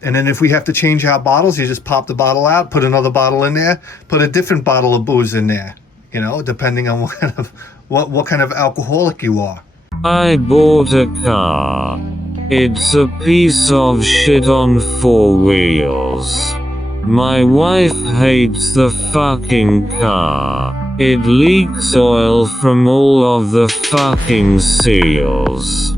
And then if we have to change our bottles, you just pop the bottle out, put another bottle in there, put a different bottle of booze in there, you know, depending on what kind of alcoholic you are. I bought a car. It's a piece of shit on 4 wheels. My wife hates the fucking car. It leaks oil from all of the fucking seals.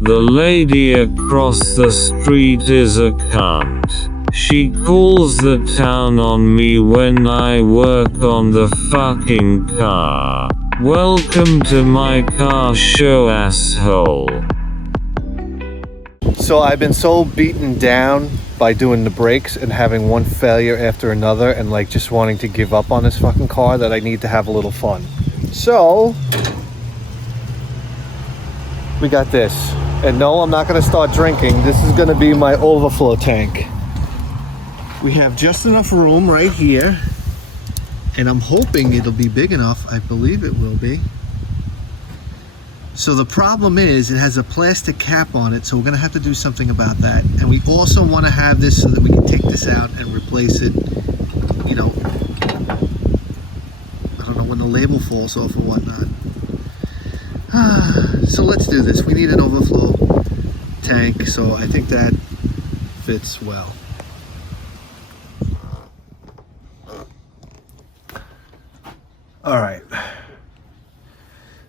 The lady across the street is a cunt. She calls the town on me when I work on the fucking car. Welcome to my car show, asshole. So I've been so beaten down by doing the brakes and having one failure after another and like just wanting to give up on this fucking car that I need to have a little fun. So we got this. And no, I'm not going to start drinking. This is going to be my overflow tank. We have just enough room right here. And I'm hoping it'll be big enough. I believe it will be. So the problem is it has a plastic cap on it, so we're going to have to do something about that. And we also want to have this so that we can take this out and replace it, you know, I don't know when the label falls off or whatnot. So let's do this. We need an overflow tank, so I think that fits well. All right.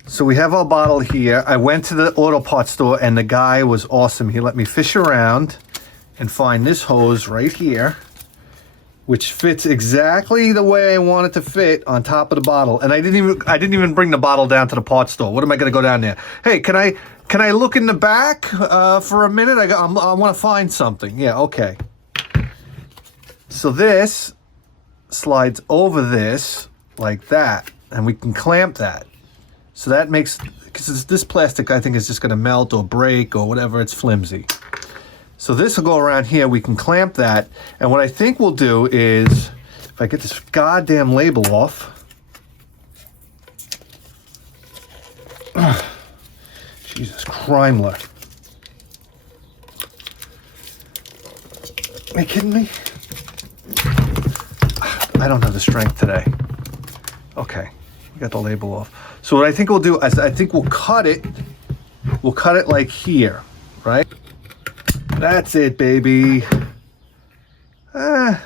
So we have our bottle here. I went to the auto parts store and the guy was awesome. He let me fish around and find this hose right here, which fits exactly the way I want it to fit on top of the bottle. And I didn't even bring the bottle down to the parts store. What am I going to go down there? Hey, can I look in the back for a minute? I want to find something. Yeah, okay. So this slides over this like that, and we can clamp that. So that makes, because this plastic I think is just going to melt or break or whatever. It's flimsy. So this will go around here. We can clamp that. And what I think we'll do is, if I get this goddamn label off. Jesus, Crimler. Are you kidding me? I don't have the strength today. Okay, we got the label off. So what I think we'll do is I think we'll cut it. We'll cut it like here, right? That's it, baby. Not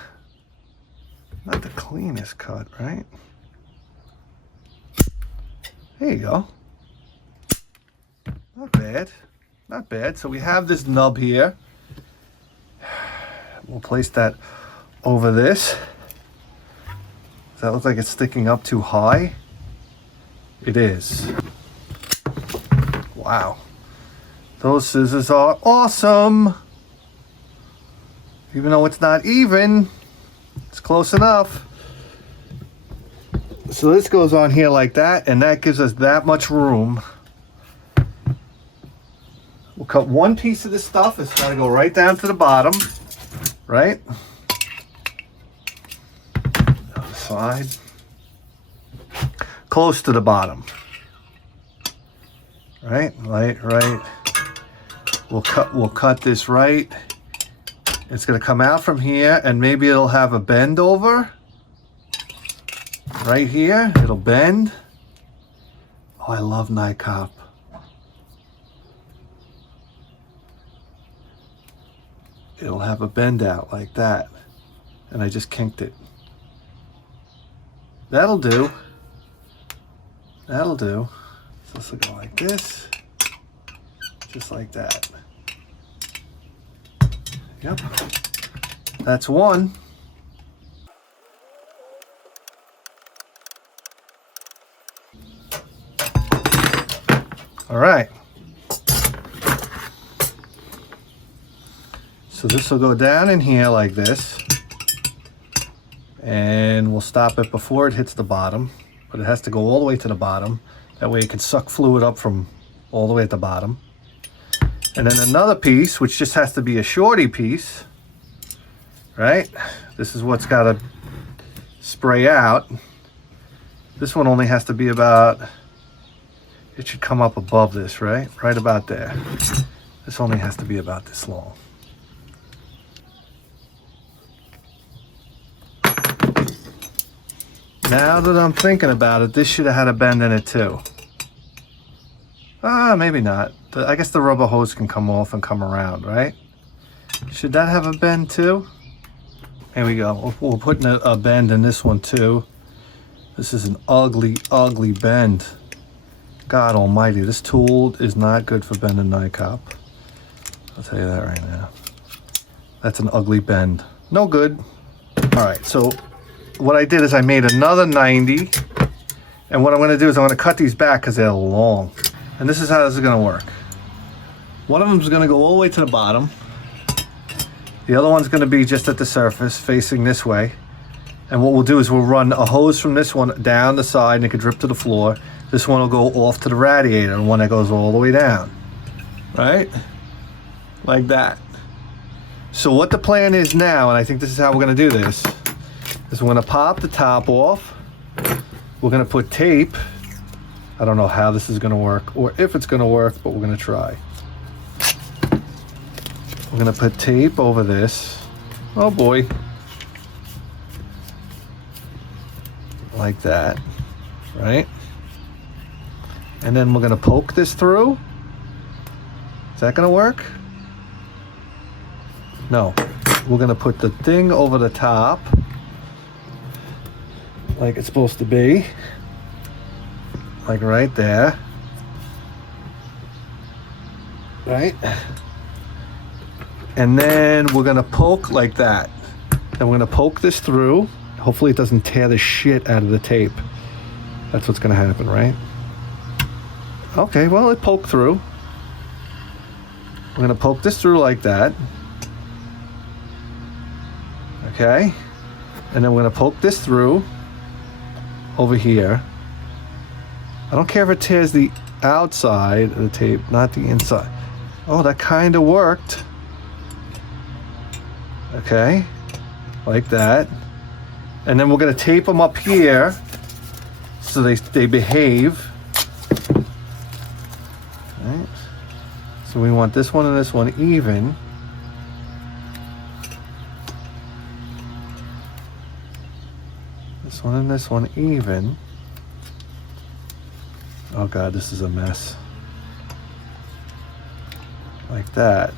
the cleanest cut, right? There you go. Not bad. Not bad. So we have this nub here. We'll place that over this. Does that look like it's sticking up too high? It is. Wow. Those scissors are awesome. Even though it's not even, it's close enough. So this goes on here like that, and that gives us that much room. We'll cut one piece of this stuff. It's got to go right down to the bottom, right? On the side. Close to the bottom. Right? Right. We'll cut this right. It's going to come out from here, and maybe it'll have a bend over. Right here, it'll bend. Oh, I love NICOP. It'll have a bend out like that. And I just kinked it. That'll do. That'll do. So this will go like this. Just like that. Yep. That's one. All right. So this will go down in here like this. And we'll stop it before it hits the bottom. But it has to go all the way to the bottom. That way it can suck fluid up from all the way at the bottom. And then another piece, which just has to be a shorty piece, right? This is what's got to spray out. This one only has to be about, it should come up above this, right? Right about there. This only has to be about this long. Now that I'm thinking about it, this should have had a bend in it too. Maybe not. I guess the rubber hose can come off and come around, right? Should that have a bend too? Here we go. We're putting a bend in this one too. This is an ugly, ugly bend. God almighty, this tool is not good for bending NICOP. I'll tell you that right now. That's an ugly bend. No good. All right, so what I did is I made another 90. And what I'm gonna do is I'm gonna cut these back because they're long. And this is how this is gonna work. One of them is gonna go all the way to the bottom. The other one's gonna be just at the surface, facing this way. And what we'll do is we'll run a hose from this one down the side and it can drip to the floor. This one will go off to the radiator, and one that goes all the way down. Right? Like that. So what the plan is now, and I think this is how we're gonna do this, is we're gonna pop the top off. We're gonna put tape. I don't know how this is gonna work or if it's gonna work, but we're gonna try. We're gonna put tape over this. Oh boy. Like that, right? And then we're gonna poke this through. Is that gonna work? No. We're gonna put the thing over the top like it's supposed to be. Like right there. Right? And then we're gonna poke like that. Then we're gonna poke this through. Hopefully it doesn't tear the shit out of the tape. That's what's gonna happen, right? Okay, well, it poked through. We're gonna poke this through like that. Okay? And then we're gonna poke this through over here. I don't care if it tears the outside of the tape, not the inside. Oh, that kind of worked. Okay, like that. And then we're gonna tape them up here so they behave. Right. So we want this one and this one even. This one and this one even. Oh God, this is a mess. Like that.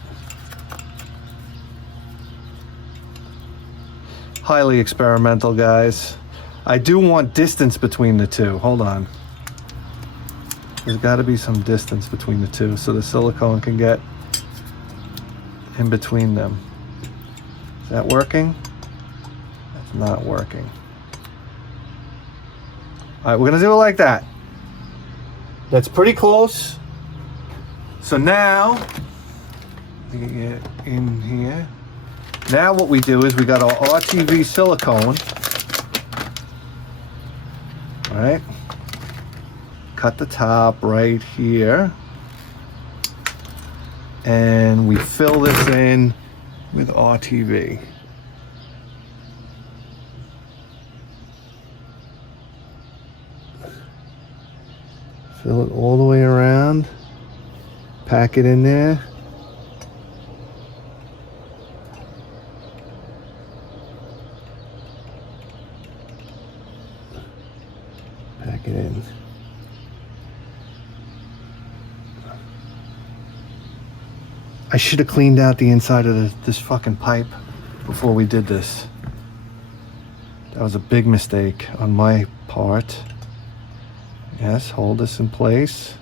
Highly experimental, guys. I do want distance between the two. Hold on. There's got to be some distance between the two so the silicone can get in between them. Is that working? That's not working. All right, we're gonna do it like that. That's pretty close. So now, get in here. Now what we do is we got our RTV silicone. All right. Cut the top right here. And we fill this in with RTV. Fill it all the way around. Pack it in there. Pack it in. I should have cleaned out the inside of this fucking pipe before we did this. That was a big mistake on my part. Yes, hold this in place.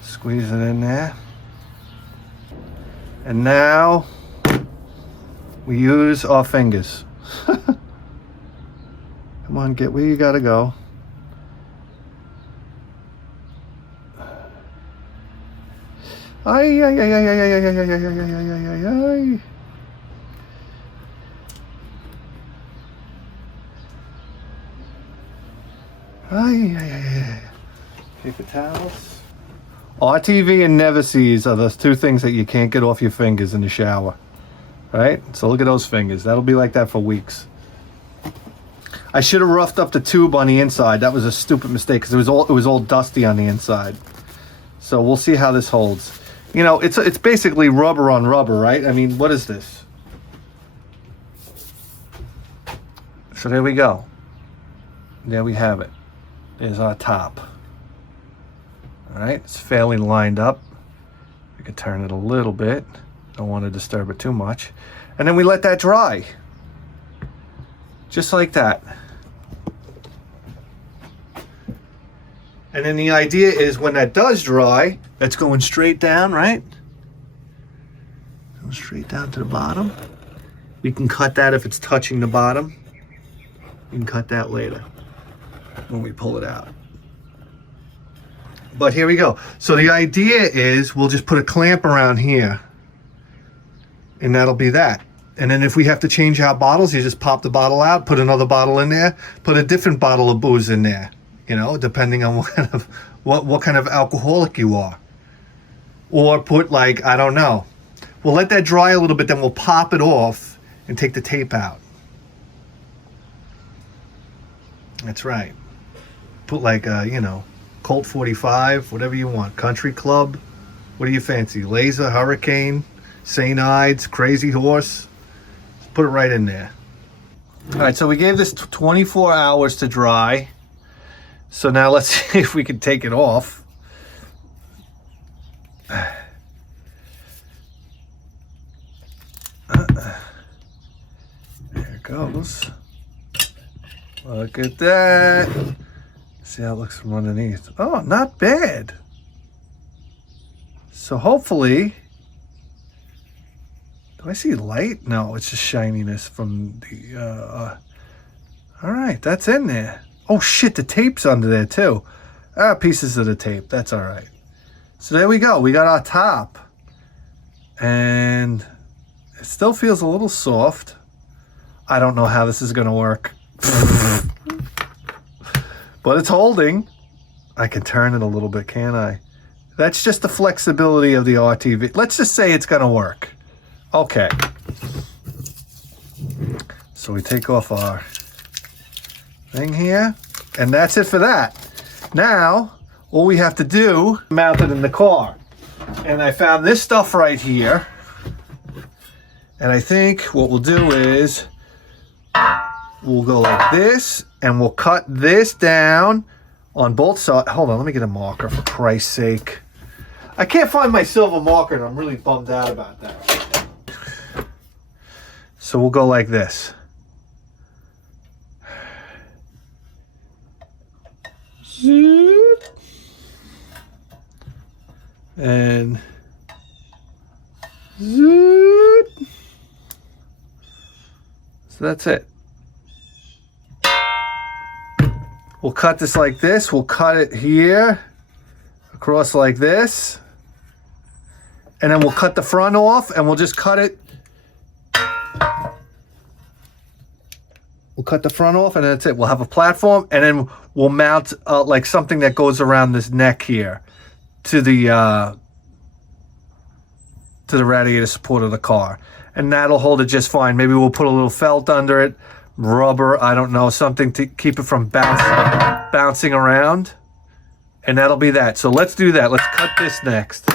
Squeeze it in there. And now we use our fingers. Come on, get where you gotta go. Ay, ay, ay, ay, ay, ay, ay, ay, ay, ay, ay, ay, ay. Ay, ay, ay, ay. Paper towels. RTV and never sees are the two things that you can't get off your fingers in the shower. Right? So look at those fingers. That'll be like that for weeks. I should have roughed up the tube on the inside. That was a stupid mistake because it was all dusty on the inside. So we'll see how this holds. You know, it's basically rubber on rubber, right? I mean, what is this? So there we go. There we have it. There's our top. All right, it's fairly lined up. We can turn it a little bit. Don't want to disturb it too much. And then we let that dry. Just like that. And then the idea is when that does dry, that's going straight down, right? Going straight down to the bottom. We can cut that if it's touching the bottom. We can cut that later when we pull it out. But here we go. So the idea is we'll just put a clamp around here and that'll be that. And then if we have to change our bottles, you just pop the bottle out, put another bottle in there, put a different bottle of booze in there, you know, depending on what kind of alcoholic you are. Or put like, I don't know. We'll let that dry a little bit, then we'll pop it off and take the tape out. That's right. Put like a, you know, Colt 45, whatever you want. Country Club. What do you fancy? Laser, Hurricane, St. Ides, Crazy Horse. Just put it right in there. All right, so we gave this 24 hours to dry. So now let's see if we can take it off. There it goes. Look at that. See how it looks from underneath. Oh, not bad. So hopefully, do I see light? No, it's just shininess from the, all right, that's in there. Oh shit, the tape's under there too. Pieces of the tape, that's all right. So there we go, we got our top. And it still feels a little soft. I don't know how this is gonna work. But it's holding. I can turn it a little bit, can't I? That's just the flexibility of the RTV. Let's just say it's gonna work. Okay. So we take off our thing here, and that's it for that. Now, all we have to do, mount it in the car. And I found this stuff right here. And I think what we'll do is, we'll go like this, and we'll cut this down on both sides. Hold on, let me get a marker for Christ's sake. I can't find my silver marker, and I'm really bummed out about that. So we'll go like this. Zoop. And zoop. So that's it. We'll cut this like this. We'll cut it here, across like this. And then we'll cut the front off, and we'll just cut it. We'll cut the front off, and that's it. We'll have a platform, and then we'll mount like something that goes around this neck here to the radiator support of the car. And that'll hold it just fine. Maybe we'll put a little felt under it. Rubber, I don't know, something to keep it from bouncing around, and that'll be that. So let's do that. Let's cut this next.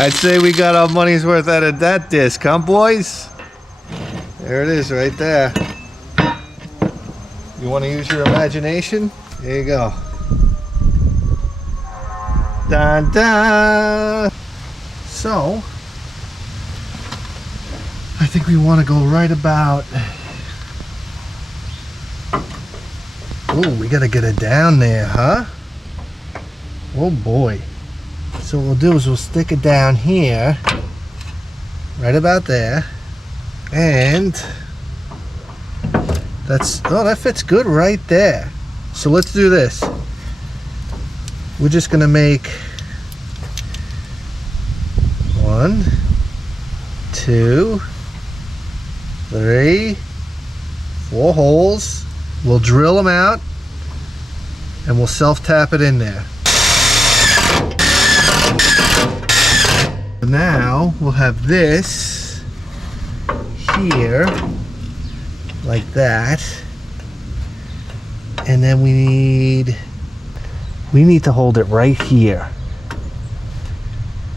I'd say we got our money's worth out of that disc, huh, boys? There it is right there. You want to use your imagination? There you go. Dun dun! So, I think we want to go right about... Oh, we got to get it down there, huh? Oh boy. So what we'll do is we'll stick it down here, right about there, and that's, oh, that fits good right there. So let's do this. We're just gonna make 1, 2, 3, 4 holes. We'll drill them out and we'll self-tap it in there. Now we'll have this here like that, and then we need to hold it right here.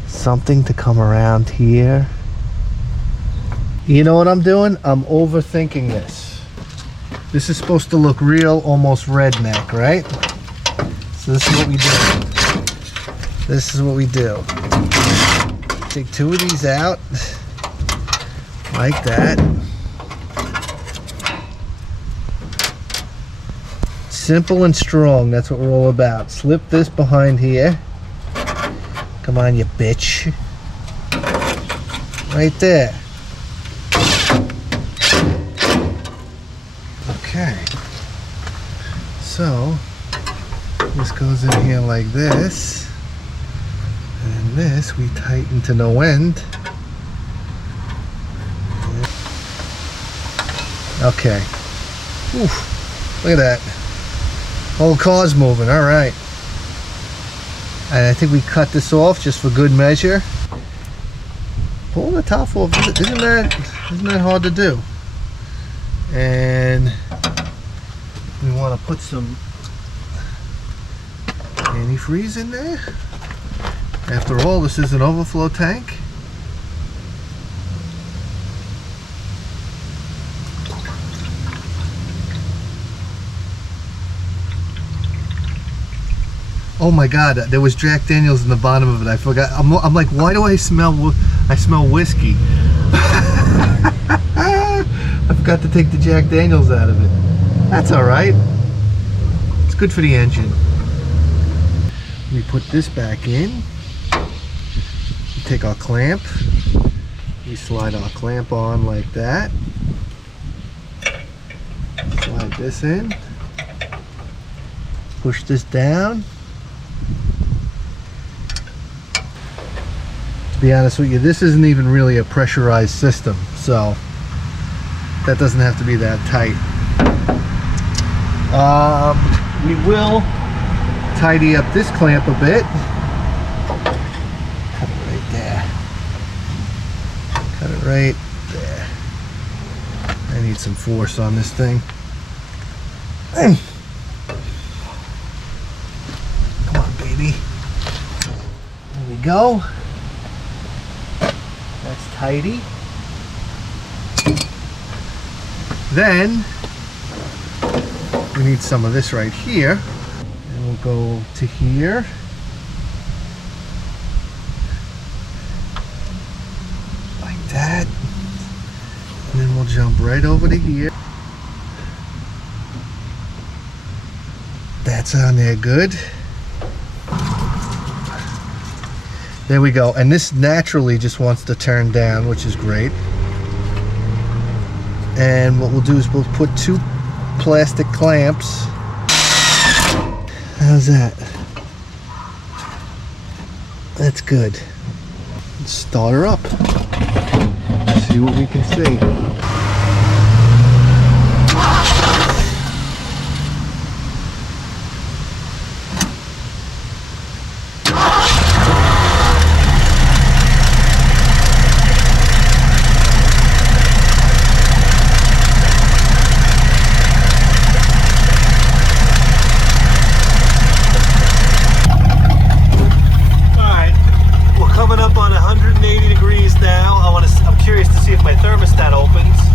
Something to come around here. You know what I'm doing? I'm overthinking this. This is supposed to look real, almost redneck, right? So this is what we do. This is what we do. Take two of these out, like that. Simple and strong, that's what we're all about. Slip this behind here. Come on, you bitch. Right there. Okay. So, this goes in here like this. And this we tighten to no end. Okay. Oof. Look at that. Whole car's moving. All right. And I think we cut this off just for good measure. Pulling the top off, isn't that hard to do? And we want to put some antifreeze in there. After all, this is an overflow tank. Oh my God, there was Jack Daniels in the bottom of it. I forgot. I'm like, why do I smell whiskey? I forgot to take the Jack Daniels out of it. That's all right. It's good for the engine. We put this back in. We take our clamp. We slide our clamp on like that. Slide this in. Push this down. To be honest with you, this isn't even really a pressurized system, so that doesn't have to be that tight. We will tidy up this clamp a bit. Cut it right there. Cut it right there. I need some force on this thing. Come on, baby. There we go. That's tidy. Then we need some of this right here. And we'll go to here. Like that. And then we'll jump right over to here. That's on there good. There we go. And this naturally just wants to turn down, which is great. And what we'll do is we'll put two plastic clamps. How's that? That's good. Let's start her up. See what we can see. Up on 180 degrees now. I'm curious to see if my thermostat opens.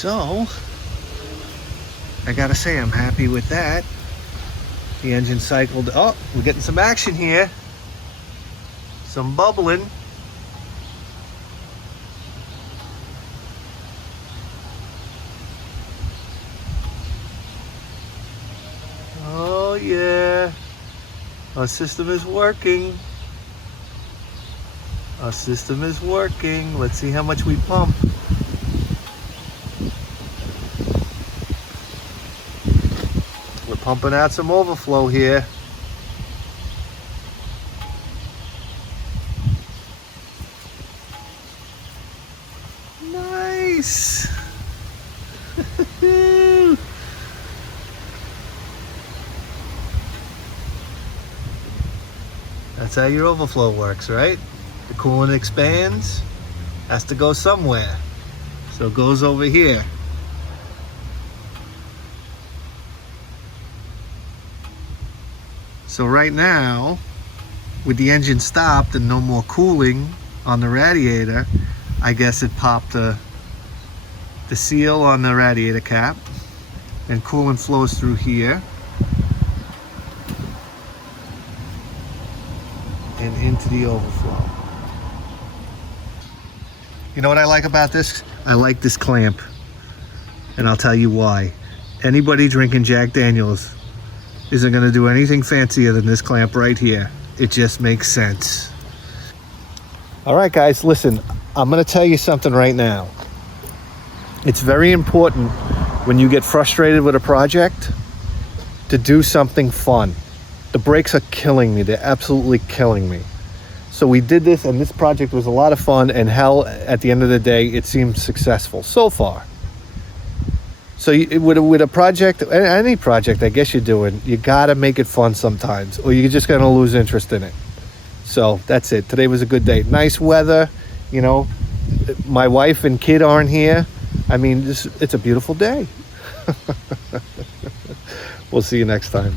So, I gotta say, I'm happy with that. The engine cycled. Oh, we're getting some action here. Some bubbling. Oh yeah, our system is working. Our system is working. Let's see how much we pump. We're pumping out some overflow here. Nice. That's how your overflow works, right? The coolant expands, has to go somewhere. So it goes over here. So right now, with the engine stopped and no more cooling on the radiator, I guess it popped the seal on the radiator cap, and coolant flows through here and into the overflow. You know what I like about this? I like this clamp, and I'll tell you why. Anybody drinking Jack Daniels isn't going to do anything fancier than this clamp right here. It just makes sense. All right, guys, listen, I'm going to tell you something right now. It's very important when you get frustrated with a project to do something fun. The brakes are killing me. They're absolutely killing me. So we did this, and this project was a lot of fun, and hell, at the end of the day, it seemed successful so far. So with a project, any project I guess you're doing, you gotta make it fun sometimes, or you're just gonna lose interest in it. So that's it. Today was a good day. Nice weather, you know. My wife and kid aren't here. I mean, it's a beautiful day. We'll see you next time.